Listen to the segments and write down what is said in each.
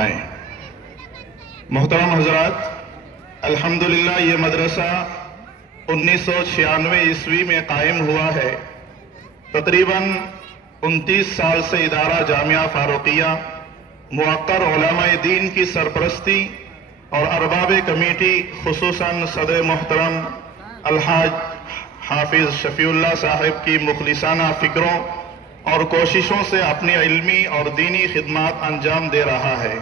فرمائیں۔ محترم حضرات، الحمدللہ یہ مدرسہ 1996 عیسوی میں قائم ہوا ہے۔ تقریباً 29 سال سے ادارہ جامعہ فاروقیہ موقر علماء دین کی سرپرستی اور ارباب کمیٹی خصوصاً صدر محترم الحاج حافظ شفیع اللہ صاحب کی مخلصانہ فکروں اور کوششوں سے اپنی علمی اور دینی خدمات انجام دے رہا ہے۔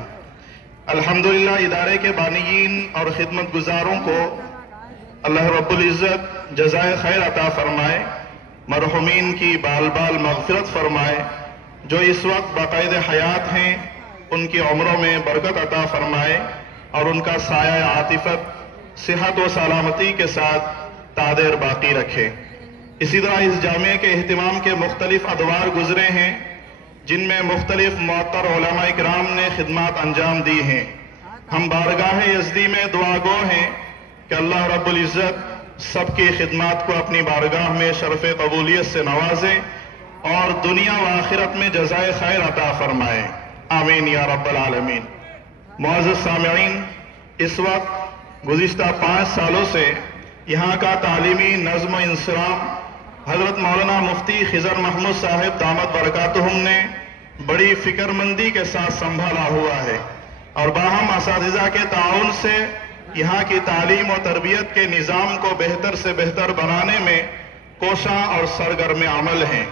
الحمدللہ ادارے کے بانیین اور خدمت گزاروں کو اللہ رب العزت جزائے خیر عطا فرمائے، مرحومین کی بال بال مغفرت فرمائے، جو اس وقت باقید حیات ہیں ان کی عمروں میں برکت عطا فرمائے اور ان کا سایہ عاطفت صحت و سلامتی کے ساتھ تادیر باقی رکھے۔ اسی طرح اس جامعے کے اہتمام کے مختلف ادوار گزرے ہیں جن میں مختلف معطر علماء اکرام نے خدمات انجام دی ہیں۔ ہم بارگاہ یزدی میں دعا گو ہیں کہ اللہ رب العزت سب کی خدمات کو اپنی بارگاہ میں شرف قبولیت سے نوازے اور دنیا و آخرت میں جزائے خیر عطا فرمائے، آمین یا رب العالمین۔ معزز سامعین، اس وقت گزشتہ 5 سالوں سے یہاں کا تعلیمی نظم و انصرام حضرت مولانا مفتی خضر محمود صاحب دامت برکاتہم نے بڑی فکر مندی کے ساتھ سنبھالا ہوا ہے اور باہم اساتذہ کے تعاون سے یہاں کی تعلیم و تربیت کے نظام کو بہتر سے بہتر بنانے میں کوشاں اور سرگرم عمل ہیں،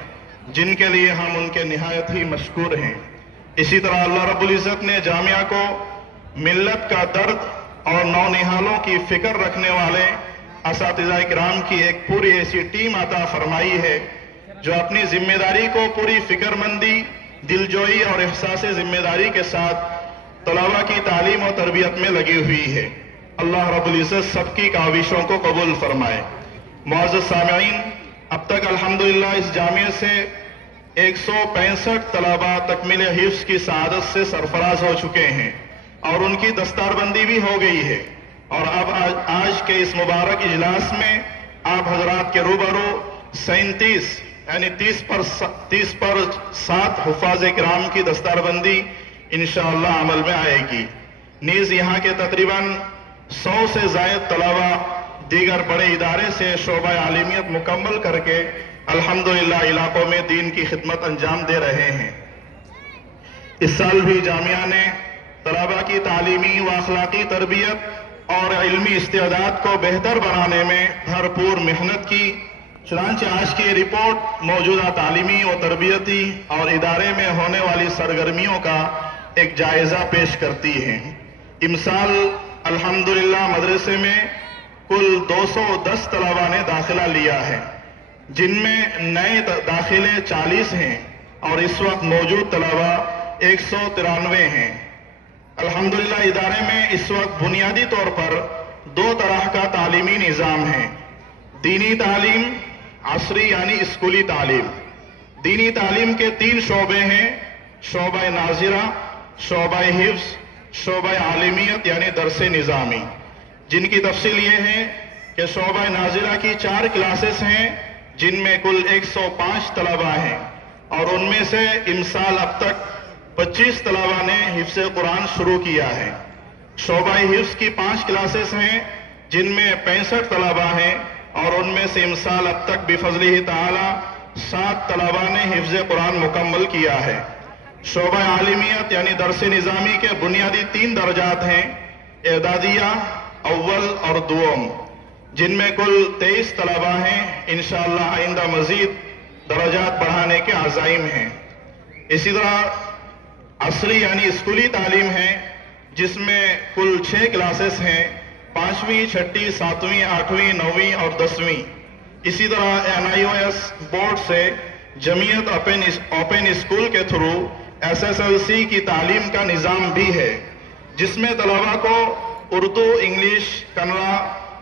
جن کے لیے ہم ان کے نہایت ہی مشکور ہیں۔ اسی طرح اللہ رب العزت نے جامعہ کو ملت کا درد اور نونہالوں کی فکر رکھنے والے اساتذہ اکرام کی ایک پوری ایسی ٹیم عطا فرمائی ہے جو اپنی ذمہ داری کو پوری فکر مندی، دلجوئی اور احساس ذمہ داری کے ساتھ طلباء کی تعلیم و تربیت میں لگی ہوئی ہے۔ اللہ رب العزت سب کی کاوشوں کو قبول فرمائے۔ معزز سامعین، اب تک الحمدللہ اس جامعے سے 165 طلباء تکمیل حفظ کی سعادت سے سرفراز ہو چکے ہیں اور ان کی دستار بندی بھی ہو گئی ہے، اور اب آج کے اس مبارک اجلاس میں آپ حضرات کے روبرو 37 یعنی 30 پر 7 حفاظ کرام کی دستار بندی انشاءاللہ عمل میں آئے گی۔ نیز یہاں کے تقریباً 100 سے زائد طلباء دیگر بڑے ادارے سے شعبہ عالمیت مکمل کر کے الحمدللہ علاقوں میں دین کی خدمت انجام دے رہے ہیں۔ اس سال بھی جامعہ نے طلباء کی تعلیمی و اخلاقی تربیت اور علمی استعداد کو بہتر بنانے میں بھرپور محنت کی، چنانچہ آج کی رپورٹ موجودہ تعلیمی و تربیتی اور ادارے میں ہونے والی سرگرمیوں کا ایک جائزہ پیش کرتی ہے۔ امسال الحمدللہ مدرسے میں کل 210 طلباء نے داخلہ لیا ہے، جن میں نئے داخلے 40 ہیں اور اس وقت موجود طلباء 193 ہیں۔ الحمدللہ ادارے میں اس وقت بنیادی طور پر 2 طرح کا تعلیمی نظام ہے: دینی تعلیم، عصری یعنی اسکولی تعلیم۔ دینی تعلیم کے 3 شعبے ہیں: شعبہ ناظرہ، شعبہ حفظ، شعبہ عالمیت یعنی درس نظامی، جن کی تفصیل یہ ہے کہ شعبہ ناظرہ کی 4 کلاسز ہیں جن میں کل 105 طلباء ہیں، اور ان میں سے امسال اب تک 25 طلباء نے حفظ قرآن شروع کیا ہے۔ شعبہ حفظ کی 5 کلاسز ہیں جن میں 65 طلباء ہیں، اور ان میں سے امسال اب تک بفضلہ تعالی 7 طلباء نے حفظ قرآن مکمل کیا ہے۔ شعبہ عالمیت یعنی درس نظامی کے بنیادی 3 درجات ہیں: اعدادیہ، اول اور دوم، جن میں کل 23 طلباء ہیں۔ انشاءاللہ آئندہ مزید درجات بڑھانے کے عزائم ہیں۔ اسی طرح عصری یعنی اسکولی تعلیم ہے، جس میں کل 6 کلاسز ہیں: 5ویں، 6ٹھی، 7ویں، 8ویں، 9ویں اور 10ویں۔ اسی طرح NIOS بورڈ سے جمعیت اوپن اسکول کے تھرو SSLC کی تعلیم کا نظام بھی ہے، جس میں طلباء کو Urdu, English, Kannada,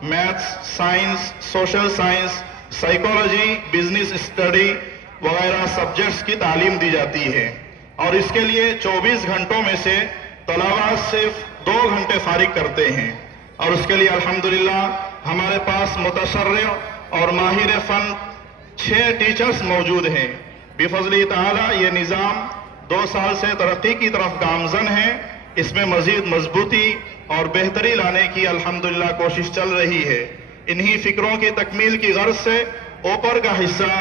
maths, science, social science, psychology, business study وغیرہ سبجیکٹس کی تعلیم دی جاتی ہے، اور اس کے لیے 24 گھنٹوں میں سے طلباء صرف 2 گھنٹے فارغ کرتے ہیں، اور اس کے لیے الحمدللہ ہمارے پاس متشرع اور ماہر فن 6 ٹیچرز موجود ہیں۔ بفضل تعالی یہ نظام 2 سال سے ترقی کی طرف گامزن ہے، اس میں مزید مضبوطی اور بہتری لانے کی الحمدللہ کوشش چل رہی ہے۔ انہی فکروں کی تکمیل کی غرض سے اوپر کا حصہ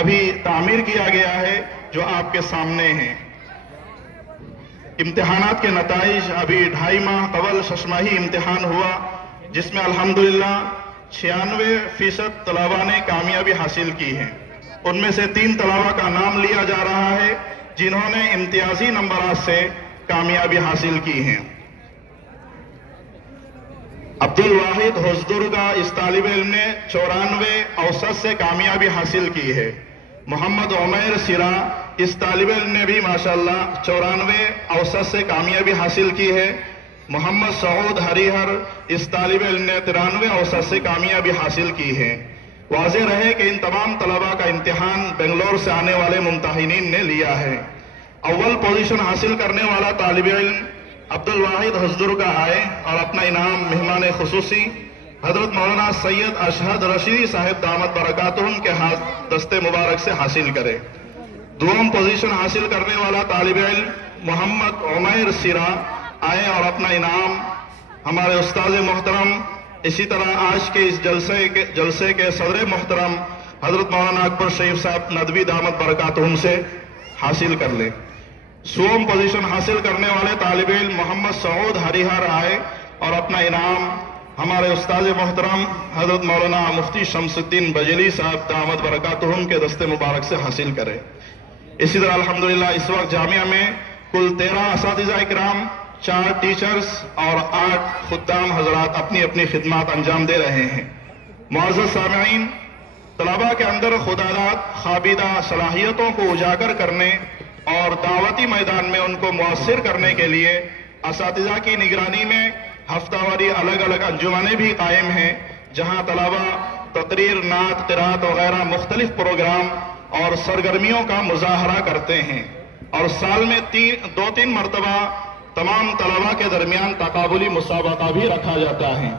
ابھی تعمیر کیا گیا ہے جو آپ کے سامنے ہیں۔ امتحانات کے نتائج ابھی 2.5 ماہ قبل ششماہی امتحان ہوا، جس میں الحمدللہ 96% طلباء نے کامیابی حاصل کی ہے۔ ان میں سے 3 طلباء کا نام لیا جا رہا ہے جنہوں نے امتیازی نمبرات سے کامیابی حاصل کی ہے۔ عبدالواحد حسدر کا اس طالب علم نے 94 اوسط سے کامیابی حاصل کی ہے۔ محمد عمیر سرا اس طالب علم نے بھی ماشاءاللہ 94 اوسط سے کامیابی حاصل کی ہے۔ محمد سعود ہریہر اس طالب علم نے 93 اوسط سے کامیابی حاصل کی ہے۔ واضح رہے کہ ان تمام طلباء کا امتحان بنگلور سے آنے والے ممتحنین نے لیا ہے۔ اول پوزیشن حاصل کرنے والا طالب علم عبدالواحد حسدر کا آئے اور اپنا انعام مہمان خصوصی حضرت مولانا سید اشہد رشیدی صاحب دامت برکاتہم کے ہاتھ دست مبارک سے حاصل کرے۔ دوم پوزیشن حاصل کرنے والا طالب علم محمد عمیر سرا آئے اور اپنا انعام ہمارے استاد محترم، اسی طرح آج کے اس جلسے کے صدر محترم حضرت مولانا اکبر شریف صاحب ندوی دامت برکاتہم سے حاصل کر لے۔ سوم پوزیشن حاصل کرنے والے طالب علم محمد سعود ہریہر آئے اور اپنا انعام ہمارے استاد محترم حضرت مولانا مفتی شمس الدین بجلی صاحب دامت برکاتہم کے دست مبارک سے حاصل کرے۔ اسی طرح الحمدللہ اس وقت جامعہ میں کل 13 اساتذہ اکرام، 4 ٹیچرز اور 8 خدام حضرات اپنی اپنی خدمات انجام دے رہے ہیں۔ معزز سامعین، طلباء کے اندر خودداد خوابیدہ صلاحیتوں کو اجاگر کرنے اور دعوتی میدان میں ان کو مؤثر کرنے کے لیے اساتذہ کی نگرانی میں ہفتہ واری الگ الگ انجمنیں بھی قائم ہیں، جہاں طلباء تقریر، نعت، قرات وغیرہ مختلف پروگرام اور سرگرمیوں کا مظاہرہ کرتے ہیں، اور سال میں 2-3 مرتبہ تمام طلباء کے درمیان تقابلی مسابقہ بھی رکھا جاتا ہے۔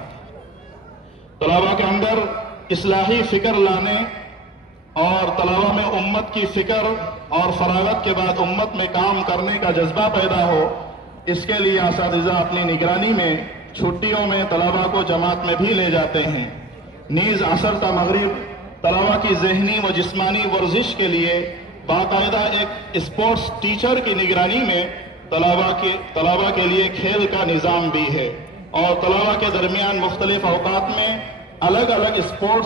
طلباء کے اندر اصلاحی فکر لانے اور طلباء میں امت کی فکر اور فراغت کے بعد امت میں کام کرنے کا جذبہ پیدا ہو، اس کے لیے اساتذہ اپنی نگرانی میں چھٹیوں میں طلباء کو جماعت میں بھی لے جاتے ہیں۔ نیز عصر تا مغرب طلباء کی ذہنی و جسمانی ورزش کے لیے باقاعدہ ایک اسپورٹس ٹیچر کی نگرانی میں طلباء کے لیے کھیل کا نظام بھی ہے، اور طلباء کے درمیان مختلف اوقات میں الگ الگ اسپورٹس